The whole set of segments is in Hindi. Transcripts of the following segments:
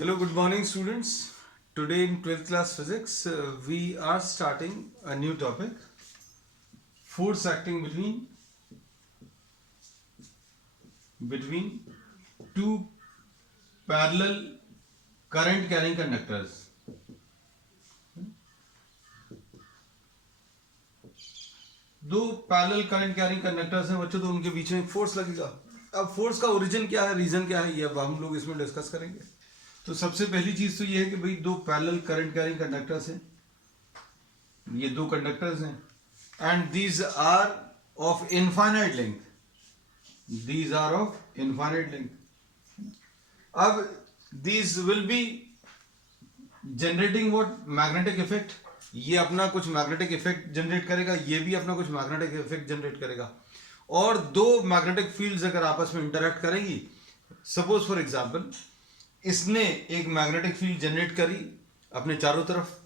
Hello, good morning, students. Today in 12th class physics, we are starting a new topic, force acting between two parallel current carrying conductors. दो पैरेलल करंट कैरिंग कंडक्टर्स हैं बच्चों, तो उनके बीच में फोर्स लगेगा। अब फोर्स का ओरिजिन क्या है, रीजन क्या है, ये अब हम लोग इसमें डिस्कस करेंगे। तो सबसे पहली चीज तो ये है कि भाई दो पैरेलल करंट कैरिंग कंडक्टर्स हैं, ये दो कंडक्टर्स हैं, and these are of infinite length, these are of infinite length. अब these will be generating what magnetic effect, ये अपना कुछ मैग्नेटिक इफेक्ट जनरेट करेगा, ये भी अपना कुछ मैग्नेटिक इफेक्ट जनरेट करेगा, और दो मैग्नेटिक फील्ड्स अगर आपस में इंटरेक्ट करेंगी, सपोज फॉर एग्जांपल इसने एक मैग्नेटिक फील्ड जनरेट करी अपने चारों तरफ,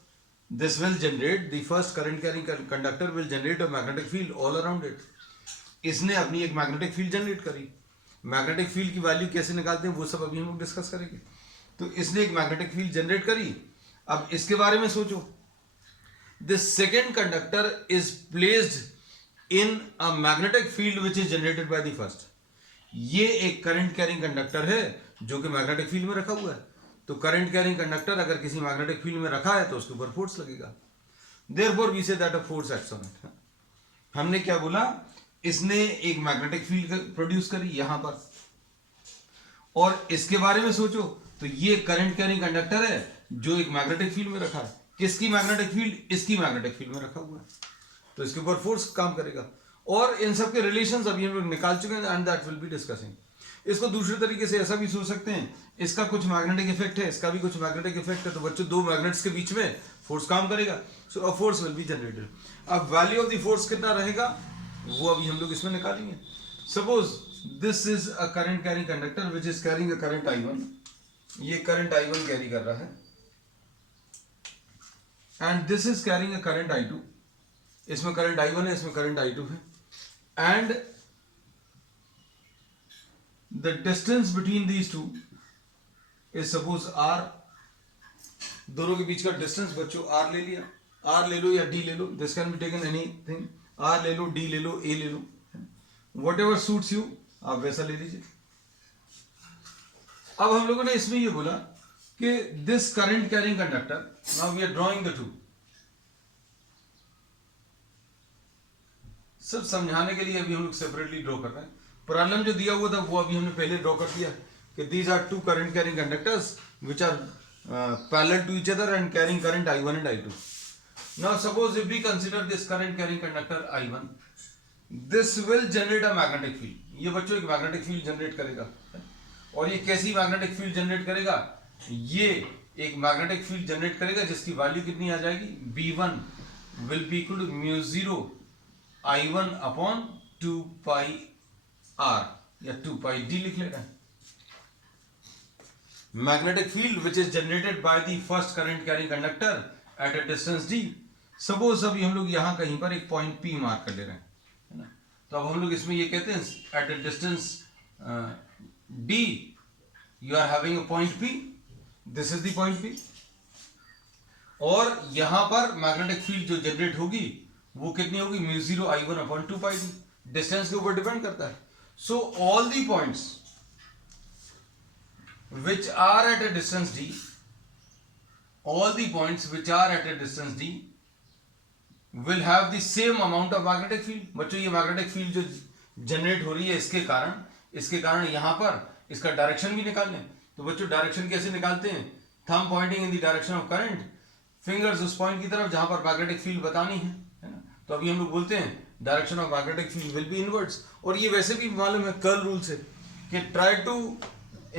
this will generate the first current carrying conductor will generate a magnetic field all around it. इसने अपनी एक मैग्नेटिक फील्ड जनरेट करी, मैग्नेटिक फील्ड की वैल्यू कैसे निकालते हैं वो सब अभी हम लोग डिस्कस करेंगे। तो इसने एक मैग्नेटिक फील्ड जनरेट करी, अब इसके बारे में सोचो, this second conductor is placed in a magnetic field which is generated by the first. ये एक करंट कैरिंग कंडक्टर है जो कि मैग्नेटिक फील्ड में रखा हुआ है। तो करंट कैरिंग कंडक्टर अगर किसी मैग्नेटिक फील्ड में रखा है तो उसके ऊपर फोर्स लगेगा, therefore we say that a force acts on it. हमने क्या बोला, इसने एक मैग्नेटिक फील्ड प्रोड्यूस करी यहां पर, और इसके बारे में सोचो तो ये करंट कैरिंग कंडक्टर है जो एक मैग्नेटिक फील्ड में रखा है। किसकी मैग्नेटिक फील्ड, इसकी मैग्नेटिक फील्ड में रखा हुआ है, तो इसके ऊपर फोर्स काम करेगा। और इन सब के रिलेशंस अभी हम लोग निकाल चुके हैं and that will be discussing. इसको दूसरे तरीके से ऐसा भी सोच सकते हैं, इसका कुछ मैग्नेटिक इफेक्ट है, इसका भी कुछ मैग्नेटिक इफेक्ट है, तो बच्चों दो मैग्नेट्स के बीच में फोर्स काम करेगा, so a force will be generated. अब वैल्यू ऑफ द फोर्स कितना रहेगा वो अभी हम लोग इसमें निकालेंगे। Suppose this is a current carrying conductor which is carrying a current I1, ये करंट I1 कैरी कर रहा है, and this is carrying a current I2, इसमें करंट I1 है, इसमें करंट I2 है, and the distance between these two is suppose R। दोनों के बीच का डिस्टेंस बच्चों R ले लिया, R ले लो या D ले लो, this can be taken anything, R ले लो, D ले लो, A ले लो, वट एवर सूट्स यू आप वैसा ले लीजिए। अब हम लोगों ने इसमें ये बोला कि this current carrying conductor, now we are drawing the two, सब समझाने के लिए अभी हम लोग सेपरेटली ड्रॉ कर रहे हैं। प्रॉब्लम जो दिया हुआ था वो अभी हमने पहले ड्रॉ कर दिया कि these are two current carrying conductors which are parallel to each other and carrying current I1 and I2. Now suppose if we consider this current carrying conductor I1, this will generate a magnetic field. ये बच्चों एक मैग्नेटिक फील्ड जनरेट करेगा, और ये कैसी मैग्नेटिक फील्ड जनरेट करेगा, ये एक मैग्नेटिक फील्ड जनरेट करेगा जिसकी वैल्यू कितनी आ जाएगी, B1 will be equal to mu 0 I1 upon 2 pi R या 2 pi D लिख लेना है। Magnetic field which is generated by the first current carrying conductor at a distance D। Suppose अभी हम लोग यहां कहीं पर एक पॉइंट P मार्क कर ले रहे हैं, है ना, तो अब हम लोग इसमें ये कहते हैं at a distance D you are having a point P, this is the point P, और यहां पर मैग्नेटिक फील्ड जो जनरेट होगी वो कितनी होगी, mu 0 I1 upon 2 pi D, distance के ऊपर डिपेंड करता है। So all the points which are at a distance D, all the points which are at a distance D will have the same amount of magnetic field। बच्चों ये मैग्नेटिक फील्ड जो जनरेट हो रही है इसके कारण यहां पर इसका डायरेक्शन भी निकाल लें। तो बच्चों डायरेक्शन कैसे निकालते हैं, thumb pointing in the direction of current, fingers उस पॉइंट की तरफ जहां पर मैग्नेटिक फील्ड बतानी है ना। तो अभी हम लोग बोलते हैं direction of magnetic field will be inwards, और ये वैसे भी मालूम है कर्ल रूल से कि try to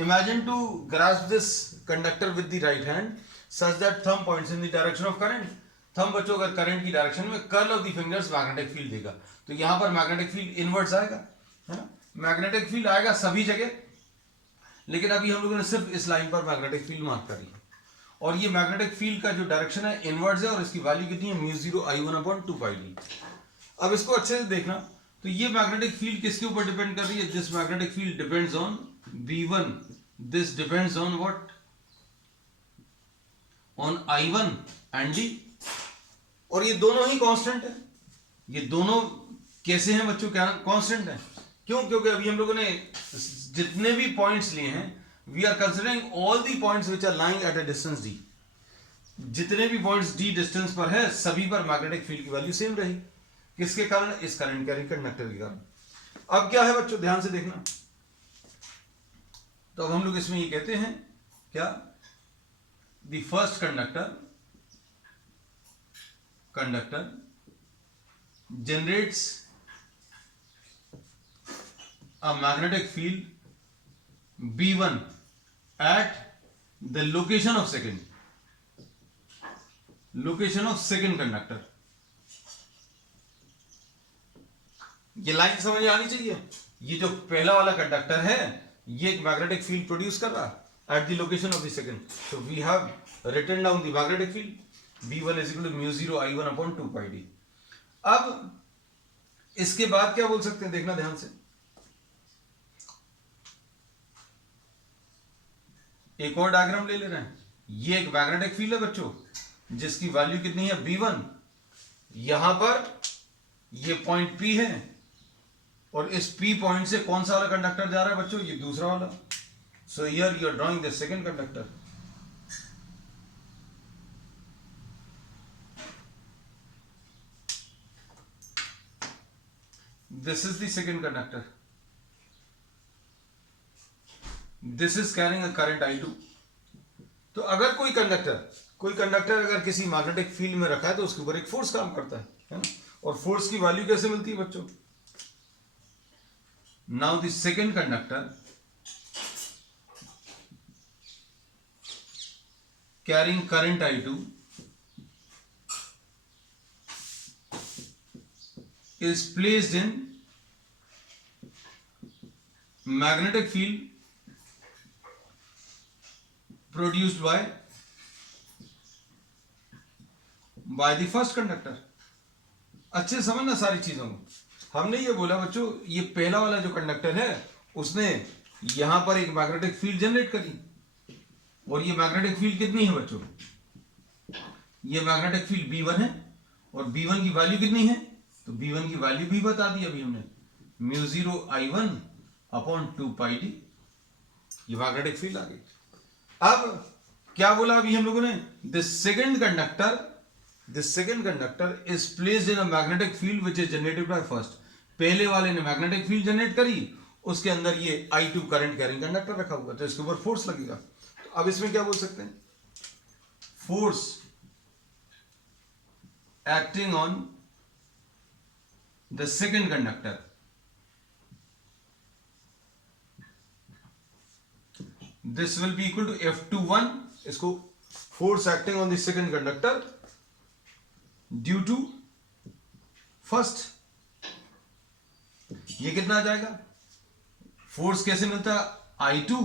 imagine to grasp this conductor with the right hand such that thumb points in the direction of current। thumb बच्चों अगर करंट की डायरेक्शन में, curl of the fingers magnetic field देगा, तो यहां पर मैग्नेटिक फील्ड इनवर्ट्स आएगा, है ना, मैग्नेटिक फील्ड आएगा सभी जगह, लेकिन अभी हम लोगों ने सिर्फ इस लाइन पर मैग्नेटिक फील्ड मार्क करी है, और ये मैग्नेटिक फील्ड का जो डायरेक्शन है इनवर्ट्स है, और इसकी वैल्यू कितनी है, mu 0 I1 upon 2 pi D। अब इसको अच्छे से देखना, तो ये मैग्नेटिक फील्ड किसके ऊपर डिपेंड कर रही है, this magnetic field depends on B1, this depends on what, on I1 and D, और ये दोनों ही कांस्टेंट है। ये दोनों कैसे हैं बच्चों, क्या कांस्टेंट है? क्यों? क्योंकि अभी हम लोगों ने जितने भी पॉइंट्स लिए हैं, we are considering all the points which are lying at a distance D। जितने भी पॉइंट्स D डिस्टेंस पर है, सभी पर मैग्नेटिक फील्ड की वैल्यू सेम रही। किसके कारण? इस करंट कैरिंग कंडक्टर के कारण। अब क्या है बच्चों, ध्यान से देखना। तो अब हम लोग इसमें ये कहते हैं क्या, the first conductor generates a magnetic field B1 at the location of second conductor। ये लाइन समझ में आनी चाहिए। ये जो पहला वाला कंडक्टर है, ये एक मैग्नेटिक फील्ड प्रोड्यूस कर रहा है at the location of the second. So we have written down the magnetic field B1 is equal to mu 0 I1 upon 2 pi D। अब इसके बाद क्या बोल सकते हैं, देखना ध्यान से। एक और डायग्राम ले ले रहे हैं। ये एक मैग्नेटिक फील्ड है बच्चों, जिसकी वैल्यू कितनी है, B1। यहां पर ये पॉइंट P है, और इस P पॉइंट से कौन सा वाला कंडक्टर जा रहा है बच्चों, ये दूसरा वाला। So here you are drawing the second conductor. This is the second conductor. This is carrying a current I2। तो अगर कोई कंडक्टर अगर किसी मैग्नेटिक फील्ड में रखा है, तो उसके ऊपर एक फोर्स काम करता है ना। और फोर्स की वैल्यू कैसे मिलती है बच्चों? Now the second conductor carrying current I2 is placed in magnetic field produced by the first conductor। अच्छे समझना सारी चीजों को। हमने ये बोला बच्चों, ये पहला वाला जो कंडक्टर है, उसने यहां पर एक मैग्नेटिक फील्ड जनरेट करी, और ये मैग्नेटिक फील्ड कितनी है बच्चों, ये मैग्नेटिक फील्ड B1 है, और B1 की वैल्यू कितनी है, तो B1 की वैल्यू भी बता दी अभी हमने, mu 0 I1 upon 2 pi D। ये मैग्नेटिक फील्ड आ गई। अब क्या बोला अभी हम लोगों ने, this second conductor is placed in a magnetic field which is generated by first. पहले वाले ने मैग्नेटिक फील्ड जनरेट करी, उसके अंदर ये I2 करंट कैरिंग कंडक्टर रखा हुआ, तो इसके ऊपर फोर्स लगेगा। तो अब इसमें क्या बोल सकते हैं, force acting on the second conductor this will be equal to F21। इसको force acting on the second conductor due to first। ये कितना आ जाएगा, फोर्स कैसे मिलता है, I2।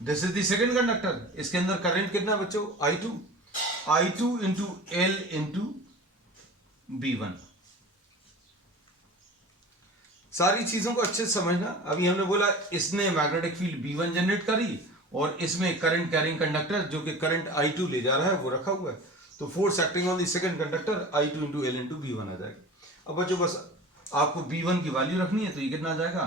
This is the second conductor, इसके अंदर करंट कितना बच्चों, I2 into L into B1। सारी चीजों को अच्छे से समझना। अभी हमने बोला इसने मैग्नेटिक फील्ड B1 जनरेट करी, और इसमें करंट कैरिंग कंडक्टर जो कि करंट I2 ले जा रहा है, वो रखा हुआ है। तो force acting on the second conductor I2 into L into B1 आ जाएगा। अब बच्चों बस आपको B1 की वैल्यू रखनी है, तो ये कितना आ जाएगा।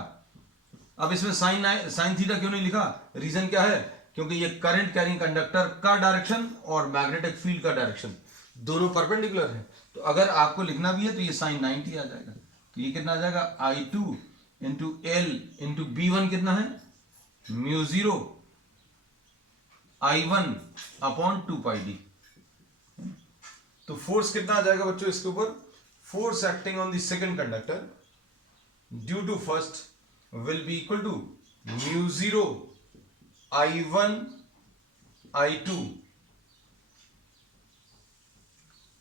अब इसमें साइन थीटा क्यों नहीं लिखा, रीजन क्या है, क्योंकि ये करंट कैरिंग कंडक्टर का डायरेक्शन और मैग्नेटिक फील्ड का डायरेक्शन दोनों परपेंडिकुलर है। तो अगर आपको लिखना भी है, तो ये साइन 90 आ जाएगा। तो ये कितना आ जाएगा, I2 into L into B1 कितना है, mu 0 I1 upon 2 pi D। तो फोर्स कितना आ जाएगा बच्चों इसके ऊपर, force acting on the second conductor due to first will be equal to mu 0 I1 I2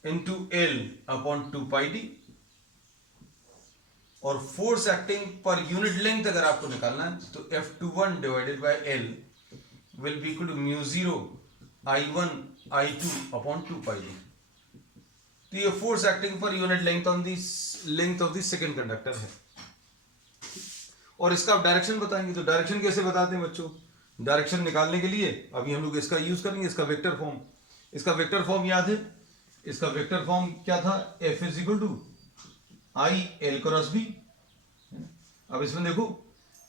into L upon 2 pi D। और force acting per unit length अगर आपको निकालना है, तो F21 divided by L will be equal to mu 0 I1 I2 upon 2 pi D। तो ये force acting per unit length on the length of the second conductor है। और इसका आप डायरेक्शन बताएंगे, तो डायरेक्शन कैसे बताते हैं बच्चों, डायरेक्शन निकालने के लिए अभी हम लोग इसका यूज करेंगे, इसका वेक्टर फॉर्म। इसका वेक्टर फॉर्म याद है, इसका वेक्टर फॉर्म क्या था, F is equal to I L cross B. अब इसमें देखो,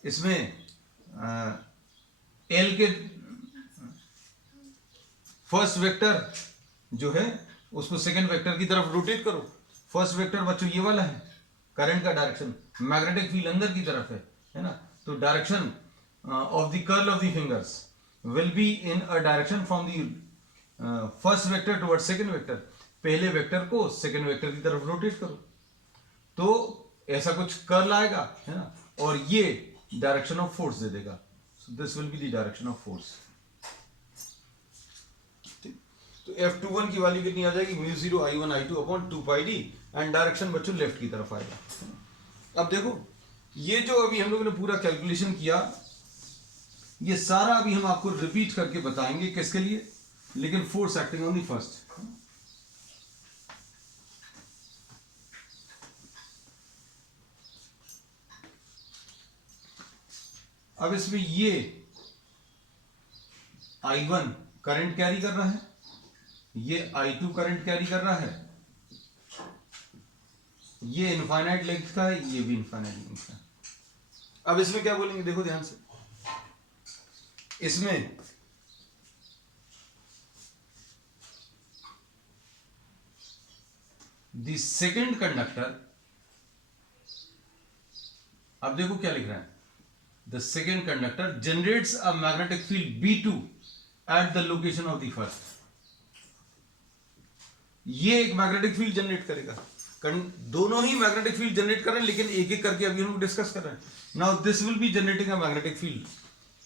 इसमें एल के फर्स्ट वेक्टर जो है उसको सेकंड वेक्टर की तरफ रोटेट करो। फर्स्ट वेक्टर बच्चों ये वाला है, करंट का डायरेक्शन, मैग्नेटिक फील्ड अंदर की तरफ है ना। तो direction of the curl of the fingers will be in a direction from the first vector toward second vector. पहले वेक्टर को सेकंड वेक्टर की तरफ रोटेट करो तो ऐसा कुछ कर्ल आएगा, है ना, और ये डायरेक्शन ऑफ फोर्स दे देगा। So this will be the direction of force. तो F21 की वैल्यू कितनी आ जाएगी, μ0 I1 I2 upon 2 pi D, and direction बच्चों लेफ्ट की तरफ आएगा। अब देखो ये जो अभी हम लोगों ने पूरा कैलकुलेशन किया, ये सारा अभी हम आपको रिपीट करके बताएंगे किसके लिए, लेकिन force acting on the first. अब इसमें ये I1 करंट कैरी कर रहा है, ये I2 करंट कैरी कर रहा है, ये इनफाइनाइट लेंथ का है, ये भी इनफाइनाइट लेंथ का है। अब इसमें क्या बोलेंगे, देखो ध्यान से, इसमें द सेकेंड कंडक्टर, अब देखो क्या लिख रहा है, the second conductor generates a magnetic field B2 eight the location of the first. ये एक मैग्नेटिक फील्ड जनरेट करेगा, दोनों ही मैग्नेटिक फील्ड जनरेट कर रहे हैं, लेकिन एक एक करके अभी हम लोग डिस्कस कर रहे हैं। Now this will be generating a magnetic field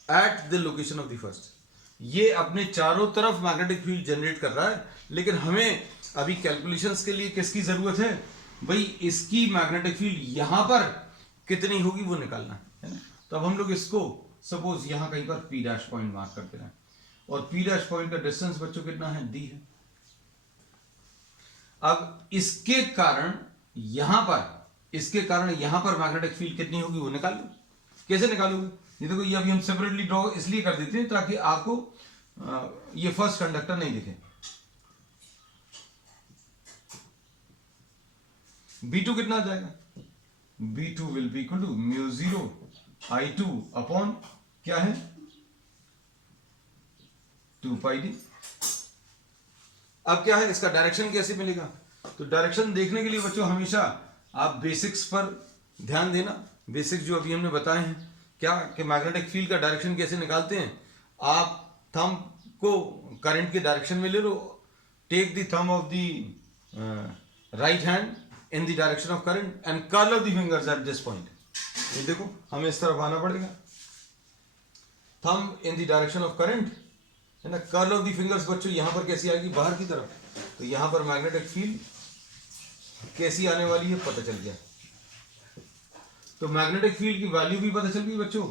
at the location of the first. ये अपने चारों तरफ मैग्नेटिक फील्ड जनरेट कर रहा है, लेकिन हमें अभी कैलकुलेशंस के लिए किसकी जरूरत है भाई, इसकी मैग्नेटिक फील्ड यहां पर कितनी होगी वो निकालना है ना। तो अब हम लोग इसको सपोज यहां कहीं पर P डैश पॉइंट मार्क करते हैं, और P डैश पॉइंट का डिस्टेंस बच्चों कितना है, D है। अब इसके कारण यहां पर मैग्नेटिक फील्ड कितनी होगी वो निकाल लो। कैसे निकालोगे, ये देखो, ये अभी हम सेपरेटली ड्रॉ इसलिए कर देते हैं ताकि आपको ये फर्स्ट कंडक्टर नहीं दिखे। B2 कितना आ जाएगा, B2 will be equal to μ0 I2 upon क्या है 2 पाई डी। अब क्या है, इसका डायरेक्शन कैसे मिलेगा, तो डायरेक्शन देखने के लिए बच्चों हमेशा आप बेसिक्स पर ध्यान देना। बेसिक्स जो अभी हमने बताए हैं क्या, कि मैग्नेटिक फील्ड का डायरेक्शन कैसे निकालते हैं। आप थंब को करंट के डायरेक्शन में ले लो, take the thumb of the right hand in the direction of current and curl of the fingers at this point. ये देखो हमें इस तरफ आना पड़ेगा, thumb in the direction of current है ना, कर्ल ऑफ द फिंगर्स बच्चों यहां पर कैसी आएगी, बाहर की तरफ। तो यहां पर मैग्नेटिक फील्ड कैसी आने वाली है पता चल गया। तो मैग्नेटिक फील्ड की वैल्यू भी पता चल गई बच्चों,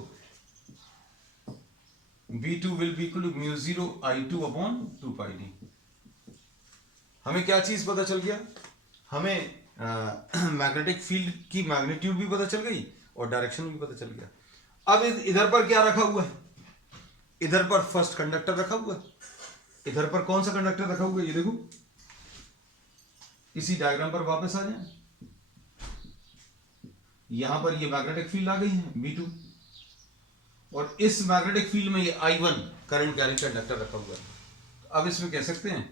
B2 will be equal to μ0 I2 upon 2 pi d. हमें क्या चीज पता चल गया, हमें मैग्नेटिक फील्ड की मैग्नीट्यूड भी पता चल गई और डायरेक्शन भी पता चल गया। अब इधर पर क्या रखा हुआ है, इधर पर फर्स्ट कंडक्टर रखा हुआ है, इधर पर कौन सा कंडक्टर रखा हुआ है, ये देखो, इसी डायग्राम पर वापस आ जाए। यहां पर ये मैग्नेटिक फील्ड आ गई है B2, और इस मैग्नेटिक फील्ड में ये I1 करंट कैरिंग कंडक्टर रखा हुआ है। तो अब इसमें कह सकते हैं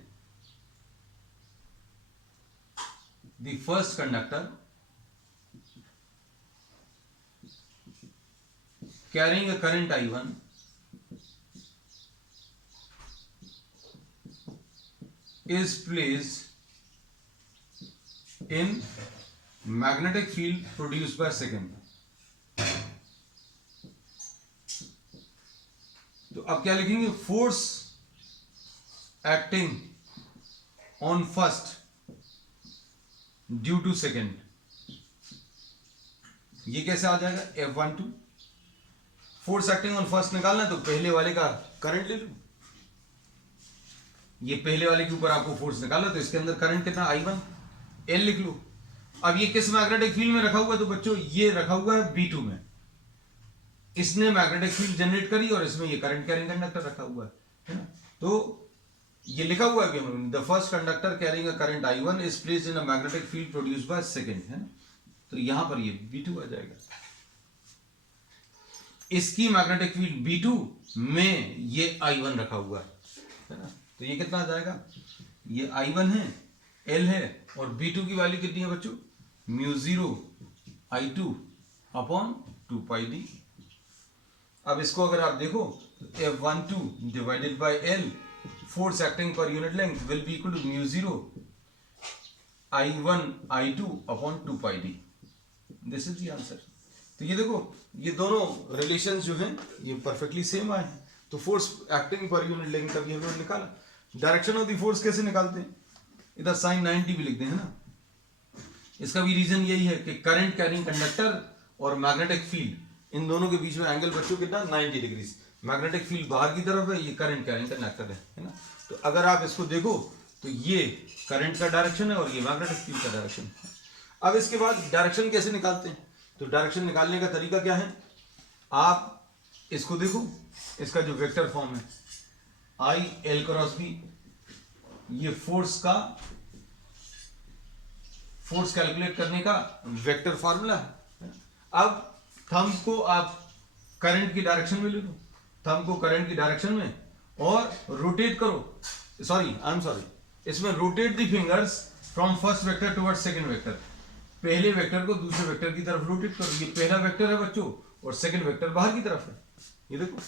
the first conductor carrying a current I1 is placed in magnetic field produced by second। तो अब क्या लिखेंगे, force acting on first due to second. ये कैसे आ जाएगा, F12। Force acting on first निकालना है तो पहले वाले का करंट ले लो, ये पहले वाले के ऊपर आपको फोर्स निकाला, तो इसके अंदर करंट कितना I1 L लिख लो। अब ये किस मैग्नेटिक फील्ड में रखा हुआ है, तो बच्चों ये रखा हुआ है B2 में। इसने मैग्नेटिक फील्ड जनरेट करी और इसमें ये करंट कैरिंग कंडक्टर रखा हुआ है ना। तो ये लिखा हुआ है कि the first conductor carrying a current I1 is placed in a magnetic field produced by second, है ना। तो यहां पर ये B2 आ जाएगा। इसकी मैग्नेटिक फील्ड B2 में ये I1 रखा हुआ है ना। तो ये कितना आ जाएगा, ये I1 है, L है, और B2 की वैल्यू कितनी है बच्चों, μ0 I2 अपॉन 2πd। अब इसको अगर आप देखो तो F12 divided by L, force acting per unit length will be equal to μ0 I1 I2 upon 2πd। This is the answer. तो ये देखो, ये दोनों रिलेशन जो हैं ये परफेक्टली सेम आए हैं। तो force acting per unit length का भी हमने निकाला। डायरेक्शन ऑफ द फोर्स कैसे निकालते हैं, इधर साइन 90 भी लिखते हैं ना। इसका भी रीजन यही है कि करंट कैरिंग कंडक्टर और मैग्नेटिक फील्ड, इन दोनों के बीच में एंगल बच्चों कितना, 90 डिग्री। मैग्नेटिक फील्ड बाहर की तरफ है, ये करंट कैरिंग कंडक्टर है ना। तो अगर आप इसको देखो तो ये करंट का डायरेक्शन है और ये मैग्नेटिक फील्ड का डायरेक्शन है। अब इसके बाद डायरेक्शन कैसे निकालते हैं, तो डायरेक्शन निकालने का तरीका क्या है, आप इसको देखो, इसका जो वेक्टर फॉर्म है I L क्रॉस B, ये फोर्स कैलकुलेट करने का वेक्टर फार्मूला है। अब थंब को आप करंट की डायरेक्शन में ले लो, थंब को करंट की डायरेक्शन में, और रोटेट करो, इसमें rotate the fingers from first vector towards second vector. पहले वेक्टर को दूसरे वेक्टर की तरफ रोटेट करो। ये पहला वेक्टर है बच्चों और सेकंड वेक्टर बाहर की तरफ है। ये देखो,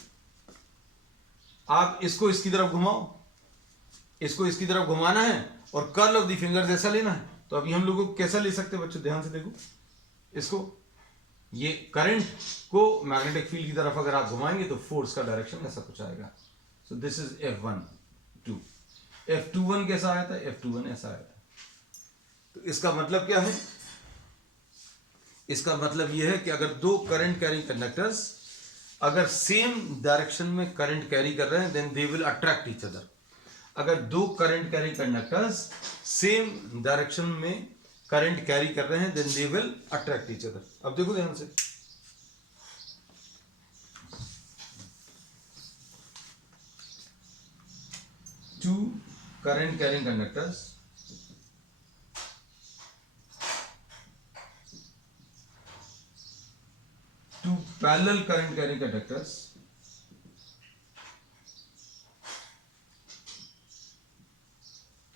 आप इसको इसकी तरफ घुमाओ, इसको इसकी तरफ घुमाना है और कर्ल ऑफ द फिंगर्स ऐसा लेना है। तो अभी हम लोग को कैसा ले सकते हैं बच्चों, ध्यान से देखो इसको, ये करंट को मैग्नेटिक फील्ड की तरफ अगर आप घुमाएंगे तो फोर्स का डायरेक्शन ऐसा कुछ आएगा। So this is F12। F21 कैसा आया था, F21 ऐसा आया था। तो इसका मतलब क्या है, इसका मतलब यह है कि अगर दो करंट कैरिंग कंडक्टर्स अगर सेम डायरेक्शन में करंट कैरी कर रहे हैं then they will attract each other. अगर दो current carrying conductors same direction में करंट कैरी कर रहे हैं then they will attract each other. अब देखो ध्यान से, two current carrying conductors two parallel current carrying conductors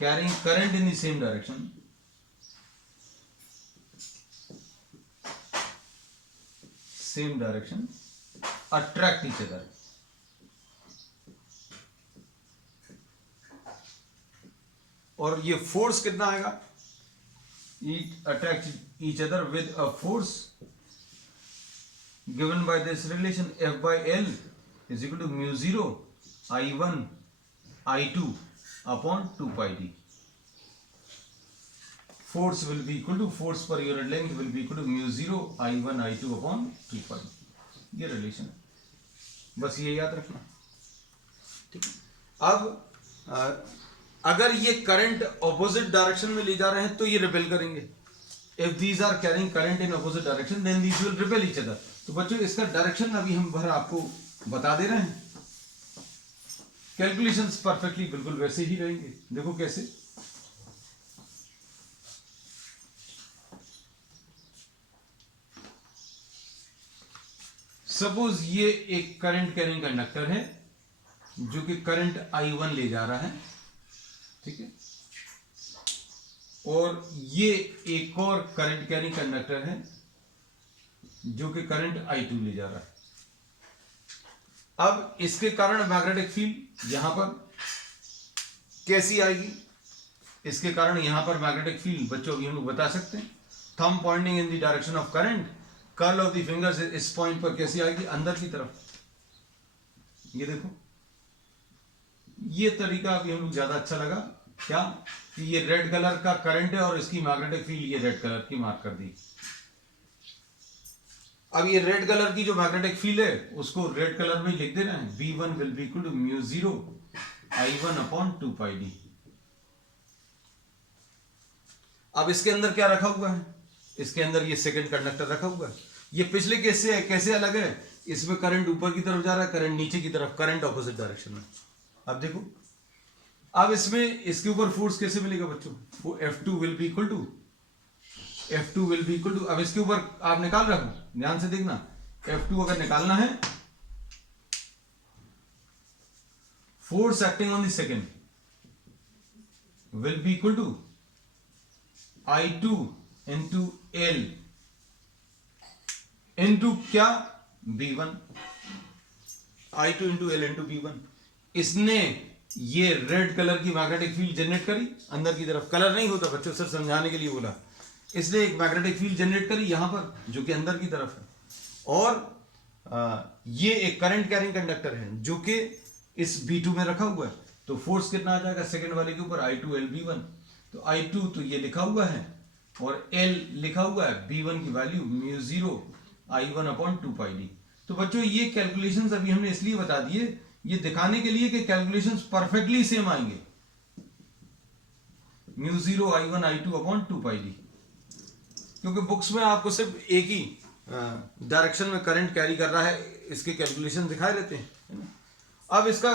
carrying current in the same direction attract each other। और ये फोर्स कितना आएगा, attract each other with a force given by this relation F by L is equal to μ0 I1 I2 upon 2πd। force will be equal to, force per unit length will be equal to μ0 I1 I2 upon 2πd। ये रिलेशन है, बस ये याद रखना, ठीक है। अब अगर ये करंट ऑपोजिट डायरेक्शन में ले जा रहे हैं तो ये रिपेल करेंगे। If these are carrying current in opposite direction then these will repel each other। तो बच्चों इसका डायरेक्शन अभी हम भर आपको बता दे रहे हैं, कैलकुलेशंस परफेक्टली बिल्कुल वैसे ही रहेंगे। देखो कैसे, सपोज ये एक करंट कैरिंग कंडक्टर है जो कि करंट I1 ले जा रहा है, ठीक है, और ये एक और करंट कैरिंग कंडक्टर है जो कि करंट I2 ले जा रहा है। अब इसके कारण मैग्नेटिक फील्ड यहां पर कैसी आएगी, इसके कारण यहां पर मैग्नेटिक फील्ड बच्चों भी हम लोग बता सकते हैं, thumb pointing in the direction of current, curl of the fingers इस पॉइंट पर कैसी आएगी, अंदर की तरफ। ये देखो, ये तरीका अभी हम लोग ज्यादा अच्छा लगा, क्या कि ये रेड कलर का करंट है और इसकी मैग्नेटिक फील्ड ये रेड कलर की मार्क कर दी। अब ये रेड कलर की जो मैग्नेटिक फील्ड है उसको रेड कलर में लिख देना है, B1 will be equal to μ0 I1 upon 2πd। अब इसके अंदर क्या रखा हुआ है, इसके अंदर ये सेकंड कंडक्टर रखा हुआ है। ये पिछले केस से कैसे अलग है, इसमें करंट ऊपर की तरफ जा रहा है, करंट नीचे की तरफ, करंट ऑपोजिट डायरेक्शन में। अब देखो, अब इसमें इसके ऊपर फोर्स कैसे मिलेगा बच्चों? वो F2 will be equal to अब इसके ऊपर आप निकाल रहे हो, ध्यान से देखना। F2 अगर निकालना है, force acting on the second will be equal to I2 into L into क्या? B1। I2 into L into B1। इसने ये रेड कलर की मैग्नेटिक फील्ड जनरेट करी अंदर की तरफ। कलर नहीं होता बच्चों, सर समझाने के लिए बोला। इसने एक मैग्नेटिक फील्ड जनरेट करी यहां पर, जो कि अंदर की तरफ है, और ये एक करंट कैरिंग कंडक्टर है जो कि इस B2 में रखा हुआ है। तो फोर्स कितना आ जाएगा सेकंड वाले के ऊपर? I2 L B1। तो I2 तो ये लिखा हुआ है और L लिखा हुआ है, B1 की वैल्यू μ0 I1 अपॉन 2πd। तो बच्चों ये कैलकुलेशंस अभी हमने इसलिए बता दिए, ये दिखाने के लिए कि कैलकुलेशंस परफेक्टली सेम आएंगे। μ0 I1 I2 अपॉन 2πd, क्योंकि बुक्स में आपको सिर्फ एक ही डायरेक्शन में करंट कैरी कर रहा है, इसके कैलकुलेशन दिखाए रहते हैं, है ना। अब इसका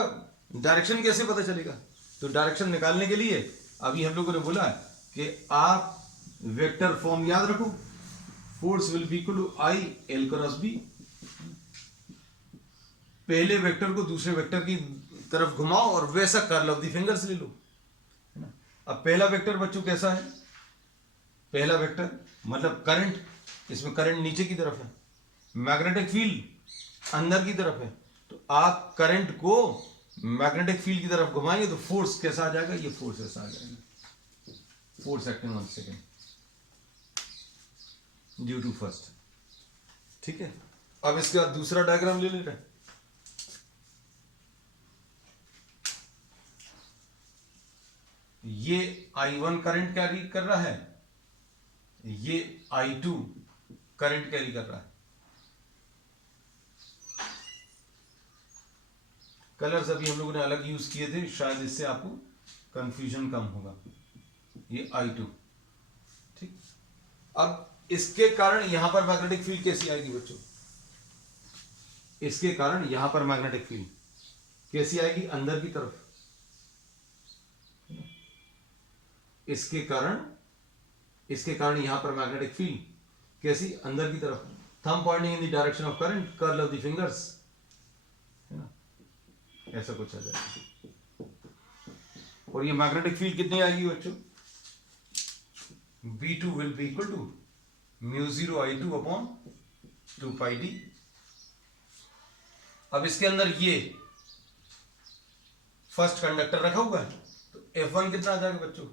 डायरेक्शन कैसे पता चलेगा? तो डायरेक्शन निकालने के लिए अभी हम लोगों ने बोला कि आप वेक्टर फॉर्म याद रखो, force will be equal to I L cross B। पहले वेक्टर को दूसरे वेक्टर की तरफ घुमाओ और वैसा कर्ल ऑफ द फिंगर्स ले लो, है ना। अब पहला वेक्टर बच्चों कैसा है? पहला वेक्टर मतलब करंट, इसमें करंट नीचे की तरफ है, मैग्नेटिक फील्ड अंदर की तरफ है। तो आप करंट को मैग्नेटिक फील्ड की तरफ घुमाएंगे तो फोर्स कैसा आ जाएगा? ये फोर्स ऐसा आ जाएगा, force acting on second due to first. ठीक है, अब इसके बाद दूसरा डायग्राम ले लेते हैं। ये I1 करंट कैरी कर रहा है, ये I2 करंट कैरी कर रहा है। कलर्स अभी हम लोगों ने अलग यूज किए थे, शायद इससे आपको कंफ्यूजन कम होगा। ये I2, ठीक। अब इसके कारण यहां पर मैग्नेटिक फील्ड कैसी आएगी बच्चों? इसके कारण यहां पर मैग्नेटिक फील्ड कैसी आएगी? अंदर की तरफ। इसके कारण यहां पर मैग्नेटिक फील्ड कैसी? अंदर की तरफ। Thumb pointing in the direction of current, curl of the fingers, है ना, ऐसा कुछ आ जाएगा। और ये मैग्नेटिक फील्ड कितनी आएगी बच्चों? B2 will be equal to μ0 I2 upon 2πd। अब इसके अंदर ये फर्स्ट कंडक्टर रखा हुआ है, तो F1 कितना आ जाएगा बच्चों?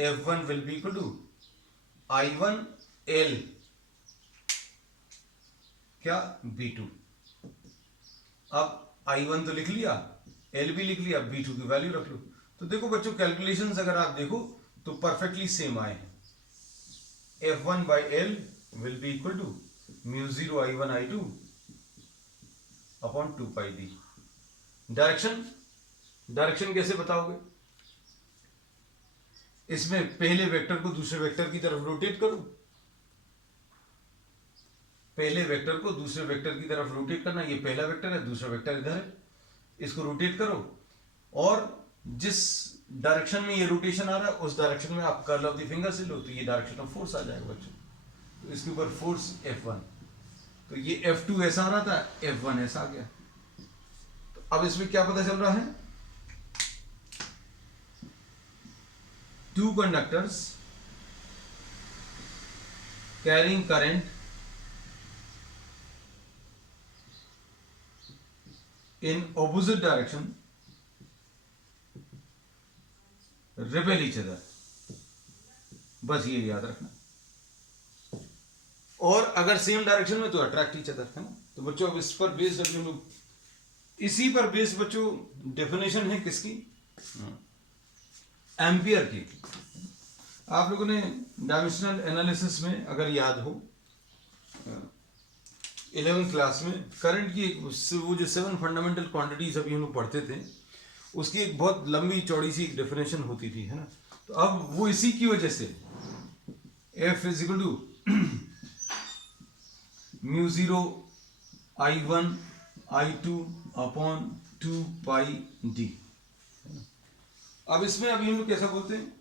F1 will be equal to I1 L क्या? B2। अब I1 तो लिख लिया, L भी लिख लिया, B2 की वैल्यू रख लो। तो देखो बच्चों, कैलकुलेशंस अगर आप देखो तो परफेक्टली सेम आए हैं। F1 by L will be equal to μ0 I1 I2 upon 2πd। Direction कैसे बताओगे? इसमें पहले वेक्टर को दूसरे वेक्टर की तरफ रोटेट करो, पहले वेक्टर को दूसरे वेक्टर की तरफ रोटेट करना। ये पहला वेक्टर है, दूसरा वेक्टर इधर है, इसको रोटेट करो और जिस डायरेक्शन में ये रोटेशन आ रहा है उस डायरेक्शन में आप कर्ल ऑफ द फिंगर से लो, तो ये डायरेक्शन ऑफ फोर्स आ जाएगा बच्चों। तो इसके ऊपर फोर्स F1, तो ये F2 ऐसा आ रहा था, F1 ऐसा आ गया। तो अब इसमें क्या पता चल रहा है? Two conductors carrying current in opposite direction repel each other, बस ये याद रखना। और अगर सेम डायरेक्शन में तो अट्रैक्ट ईच अदर, है ना। तो बच्चों अब इस पर बेस्ड हम लोग, इसी पर बेस्ड बच्चों डेफिनेशन है किसकी? एम्पियर की। आप लोगों ने डायमेंशनल एनालिसिस में अगर याद हो 11th क्लास में करंट की एक वो जो 7 फंडामेंटल क्वांटिटीज अभी हम लोग पढ़ते थे, उसकी एक बहुत लंबी चौड़ी सी डेफिनेशन होती थी, है ना। तो अब वो इसी की वजह से F is equal to μ0 I1 I2 upon 2 pi d। अब इसमें अभी हम लोग कैसा बोलते हैं,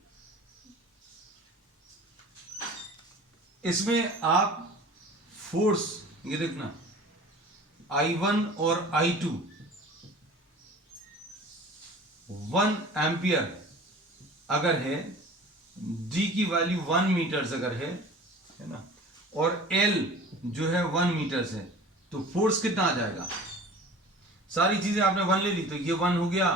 इसमें आप फोर्स, ये देखना I1 और I2 1 एम्पियर अगर है, d की वैल्यू 1 मीटर अगर है ना, और L जो है 1 मीटर है, तो फोर्स कितना आ जाएगा। सारी चीजें आपने 1 ले ली तो ये 1 हो गया,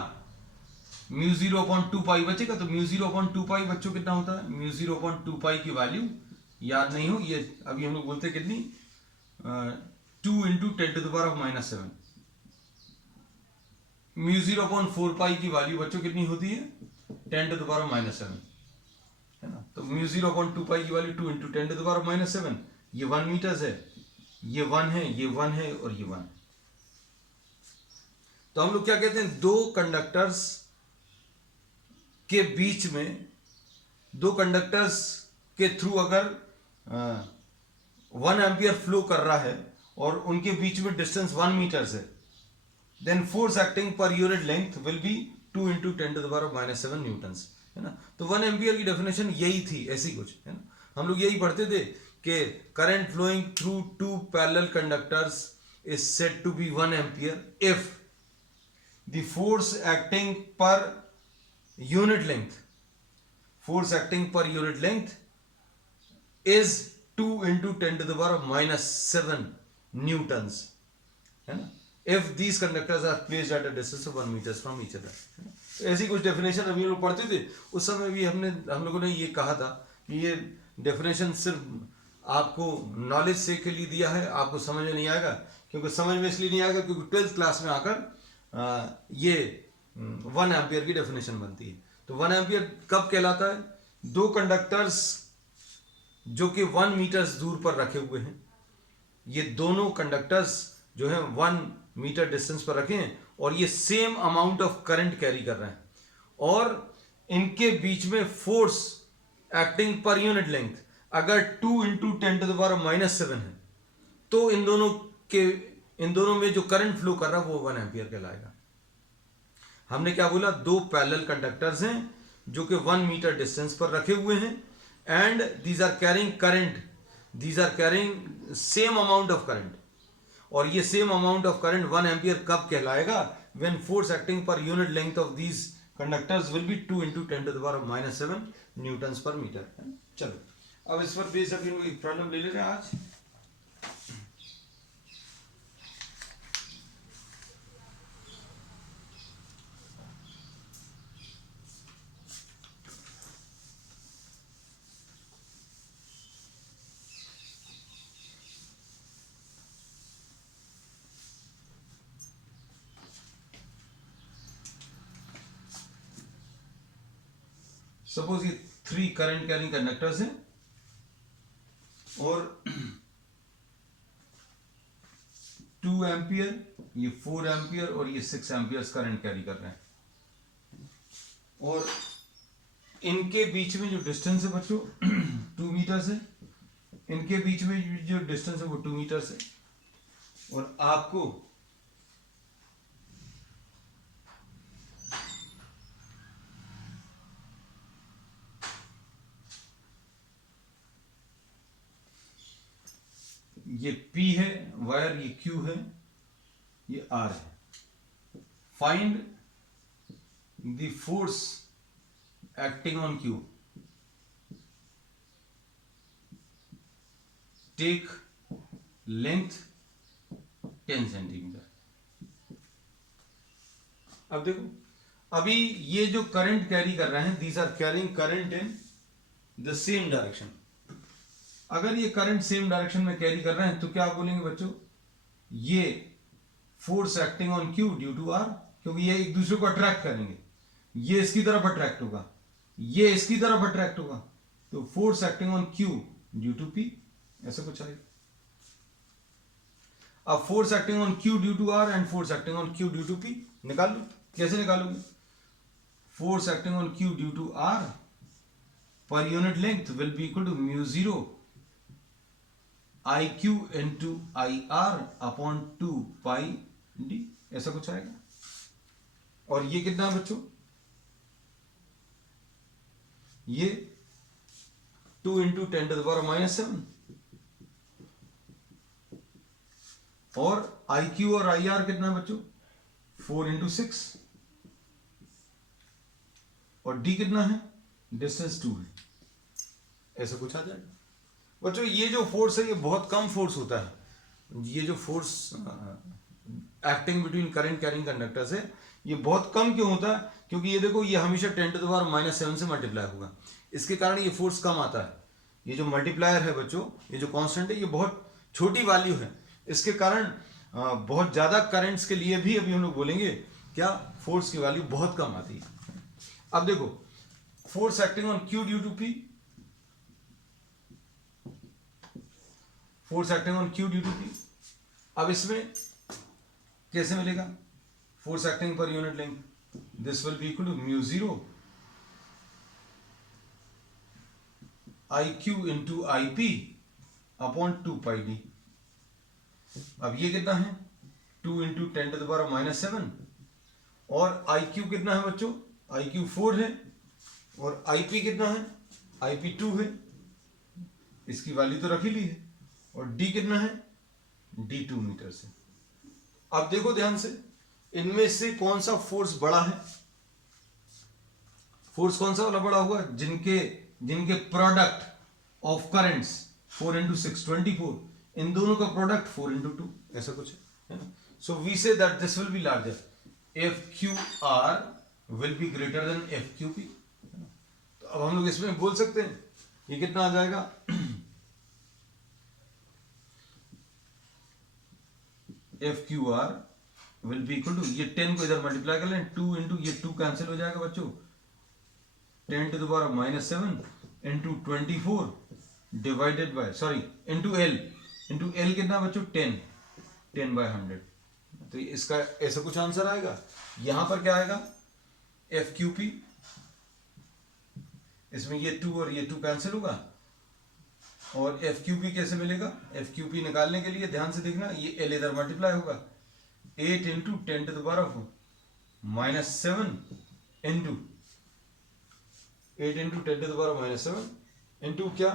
म्यू 0 अपॉन 2 पाई बचेगा, तो म्यू 0 अपॉन 2 पाई बच्चों कितना होता है, म्यू 0 अपॉन 2 पाई की वैल्यू याद नहीं हो, ये अभी हम लोग बोलते हैं कितनी, 2 इंटू 10⁻⁻7। म्यू 0 अपॉन 4 पाई की वैल्यू बच्चों कितनी होती है, 10⁻⁻7 है ना। तो म्यू 0 अपॉन 2 पाई की वैल्यू 2 इंटू 10⁻⁻7, ये 1 मीटर है, ये 1 है, ये 1 है और ये 1। तो हम लोग क्या कहते हैं, दो कंडक्टर्स के बीच में, दो कंडक्टर्स के थ्रू अगर 1 एम्पियर फ्लो कर रहा है और उनके बीच में डिस्टेंस 1 मीटर है, then force acting per unit length will be 2 into 10⁻⁻7 newtons, है ना। तो 1 एम्पियर की डेफिनेशन यही थी, ऐसी कुछ है ना। हम लोग यही पढ़ते थे कि current flowing through 2 parallel conductors is said to be 1 ampere if the force acting per unit length, force acting per unit length is 2 into 10⁻⁻7 newtons, है ना, if these conductors are placed at a distance of 1 metre from each other. तो ऐसी कुछ डेफिनेशन अभी लोग पढ़ते थे, उस समय भी हम लोगों ने ये कहा था कि ये डेफिनेशन सिर्फ आपको नॉलेज से के लिए दिया है, आपको समझ में नहीं आएगा, क्योंकि समझ में इसलिए नहीं आएगा क्योंकि 12th क्लास में आकर ये 1 एम्पियर की डेफिनेशन बनती है। तो 1 एम्पियर कब कहलाता है, दो कंडक्टर्स जो कि 1 मीटर दूर पर रखे हुए हैं, ये दोनों कंडक्टर्स जो हैं 1 मीटर डिस्टेंस पर रखे हैं और ये same amount of current carry कर रहे हैं, और इनके बीच में force acting per unit length अगर 2 इंटू 10⁻⁻7 है, तो इन दोनों में जो करंट फ्लो कर रहा है वो 1 एम्पियर कहलाएगा। हमने क्या बोला, दो पैरेलल कंडक्टर्स हैं जो कि 1 मीटर डिस्टेंस पर रखे हुए हैं, and these are carrying current, these are carrying same amount of current, और ये same amount of current 1 ampere कब कहलाएगा, when force acting per unit length of these conductors will be 2 into 10⁻⁻7 newtons per metre. चलो अब इस पर बेस अभी एक प्रॉब्लम ले ले रहे हैं आज। सपोज ये 3 करंट कैरिंग कंडक्टर्स हैं और 2 एम्पियर, ये 4 एम्पियर और ये 6 एम्पियर करंट कैरी कर रहे हैं, और इनके बीच में जो डिस्टेंस है बच्चों 2 मीटर है, इनके बीच में जो डिस्टेंस है वो 2 मीटर है, और आपको ये P है वायर, ये Q है, ये R है। Find the force acting on Q, take length 10 centimetre. अब देखो, अभी ये जो करंट कैरी कर रहे हैं, these are carrying current in the same direction. अगर ये करंट सेम डायरेक्शन में कैरी कर रहे हैं तो क्या बोलेंगे बच्चों, ये force acting on Q due to R, क्योंकि ये एक दूसरे को अट्रैक्ट करेंगे, ये इसकी तरफ अट्रैक्ट होगा, ये इसकी तरफ अट्रैक्ट होगा, तो force acting on Q due to p, ऐसा कुछ आएगा। अब force acting on Q due to r and force acting on Q due to p निकाल लो। कैसे निकालोगे, force acting on Q due to r per unit length will be equal to mu 0 I q into I r upon 2 pi d, ऐसा कुछ आएगा। और ये कितना है बच्चों, ये 2 इंटू 10⁻⁻⁷, और आई क्यू और आई आर कितना है बच्चों, 4 इंटू 6, और डी कितना है, डिस्टेंस 2 है, ऐसा कुछ आ जाएगा। बच्चों ये जो फोर्स है ये बहुत कम फोर्स होता है, ये जो force acting between current carrying conductors है ये बहुत कम क्यों होता है, क्योंकि ये देखो ये हमेशा 10⁻⁻⁷ से मल्टीप्लाई होगा, इसके कारण ये फोर्स कम आता है। ये जो मल्टीप्लायर है बच्चों, ये जो कांस्टेंट है ये बहुत छोटी वैल्यू है, इसके कारण बहुत ज्यादा करंट्स के लिए भी अभी हम लोग बोलेंगे क्या, फोर्स की वैल्यू बहुत कम आती है। अब देखो force acting on Q due to p, force acting on Q due to p, अब इसमें कैसे मिलेगा, force acting per unit length, this will be equal to mu 0 I q into I p upon 2 pi d. अब ये कितना है, 2 इंटू 10⁻⁻⁷, और आई क्यू कितना है बच्चों, आई क्यू 4 है, और आई पी कितना है, आई पी 2 है, इसकी वैल्यू तो रख ही ली है, और डी कितना है, डी 2 मीटर से। अब देखो ध्यान से, इनमें से कौन सा फोर्स बड़ा है, फोर्स कौन सा वाला बड़ा हुआ, जिनके प्रोडक्ट ऑफ करंट्स 4 इंटू 6 24, इन दोनों का प्रोडक्ट 4 इंटू 2, ऐसा कुछ है ना। So we say that this will be larger, F q r will be greater than F q p. तो अब हम लोग इसमें बोल सकते हैं ये कितना आ जाएगा, F q r will be equal to, ये 10 को इधर मल्टीप्लाई कर लें, 2 इंटू ये 2 कैंसिल हो जाएगा बच्चों, 10⁻⁻⁷ into 24 divided by, sorry into L, into L कितना बच्चों, 10/100। तो इसका ऐसा कुछ आंसर आएगा। यहां पर क्या आएगा, एफ क्यू पी, इसमें ये 2 और ये 2 कैंसिल होगा, और एफ क्यू पी कैसे मिलेगा, एफ क्यू पी निकालने के लिए ध्यान से देखना, ये एल इधर मल्टीप्लाई होगा, 8 इंटू 10⁻⁻⁷ इंटू 8 इंटू 10⁻⁻⁷ इंटू क्या,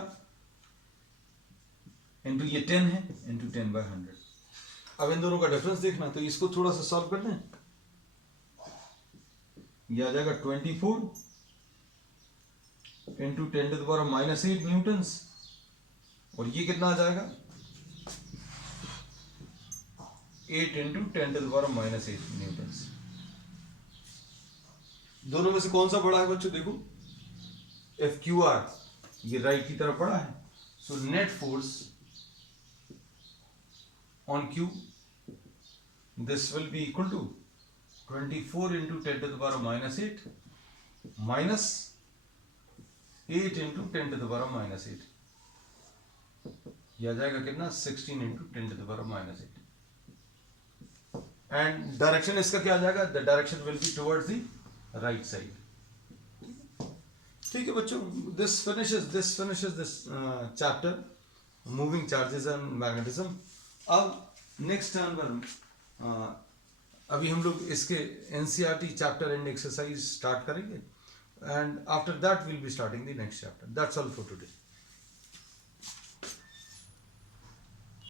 इंटू ये 10 है, इंटू 10/100। अब इन दोनों का डिफरेंस देखना, तो इसको थोड़ा सा सॉल्व कर लें, ये आ जाएगा 24 इंटू 10⁻⁻8 न्यूटन्स, और ये कितना आ जाएगा, 8 इंटू 10⁻⁻8 न्यूटन्स। दोनों में से कौन सा बड़ा है बच्चों, देखो एफ क्यू आर ये राइट की तरफ बड़ा है, so net force on q this will be equal to 24 into 10⁻⁻8 minus 8 into 10⁻⁻8, यह आ जाएगा कितना, 16 इंटू 10⁻⁻8, एंड डायरेक्शन इसका क्या आ जाएगा, the direction will be towards the right side. ठीक है बच्चों, this finishes this chapter moving charges and magnetism. अब नेक्स्ट टर्न पर अभी हम लोग इसके NCERT chapter and exercise start करेंगे, and after that we'll be starting the next chapter. That's all for today.